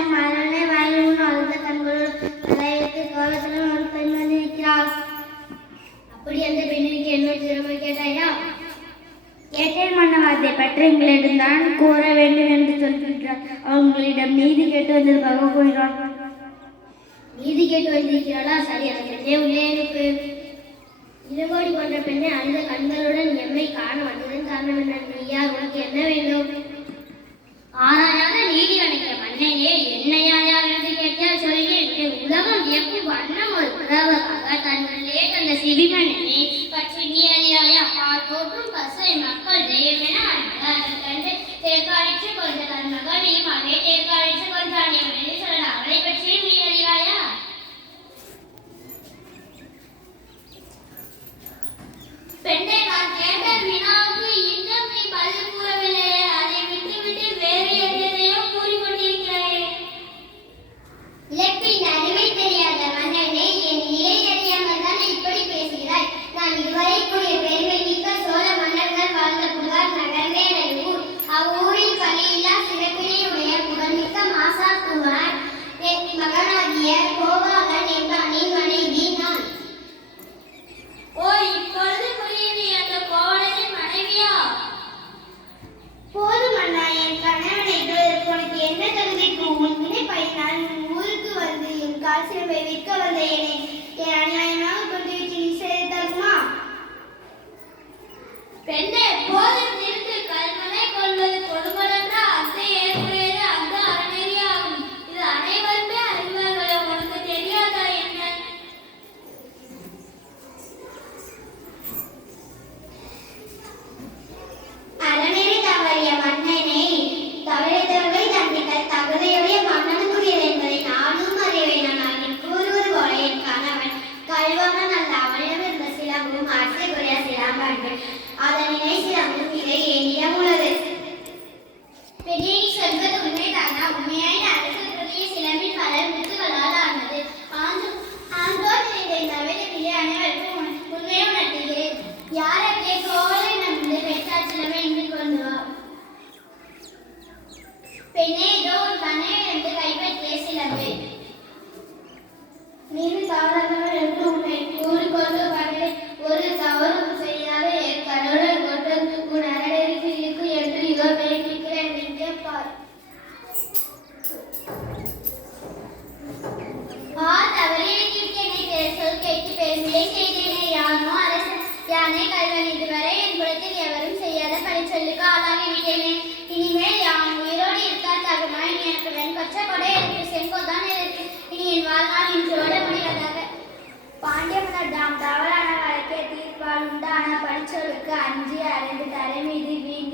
தம் மரணை வாயிலும் அழுத கண்களோடு வளையத்து கோலத்துடன் ஒரு பெண் வந்து நிற்கிறாள். அப்படி அந்த பெண்ணிற்கு என்ன திறமை கேட்டாயா? கேட்டேன் மன்னவாத்தை அதை பற்றி எங்களிடம் தான் கூற வேண்டும் என்று சொல்கின்றார் அவங்களிடம் நீதி கேட்டு வந்திருப்பாக கூறுகிறான் நீதி கேட்டு வந்திருக்கிறாளா? சரி அந்த பெண்ணே உள்ளே அனுப்பு இளங்கோடி பெண்ணை அந்த கண்களுடன் எம்மை காண வந்ததன் காரணம் என்ன ஐயா உனக்கு என்ன வேண்டும்? ஆராயாத நீதி உலகம் வண்ணம் ஒரு உறவுக்காக தன்னுள்ளே தந்த சிவிமன்னனை வந்து என் கால் சிறப்பை விற்க வந்த என்னை அதனினை இதை என்னிடம் உள்ளது. சொல்வது உண்மைதானா உண்மையான அரசுக்குரிய சிலம்பின் பலர் முத்துகளால் ஆனது அனைவருக்கும் உண்மையை உணர்த்துகிறேன். யாரே பெற்றார் சிலம்பை கொண்டு வா. பெண்ணே இதோ உன் கண்ணையிலிருந்து கைப்பற்றிய சிலம்பு. நீதி கேட்டு பெருமையை செய்தேனே யானோ அரசன் யானை கல்வன் இதுவரை என் குலத்தில் எவரும் செய்யாத பணி சொல்லுக்கு ஆளாகி விட்டேனே இனிமேல் யான் உயிரோடு இருக்கார் தகுமா இனி எனக்கு வெண்பற்ற கொடை எனக்கு செங்கோதான் இருக்கு இனி என் வாழ்நாள் இன்றோட முடிவதாக. பாண்டிய மன்னர் தாம் தவறான வழக்கே தீர்ப்பால் உண்டான பழிச்சொலுக்கு அஞ்சு அறிந்து தரை மீது வீண்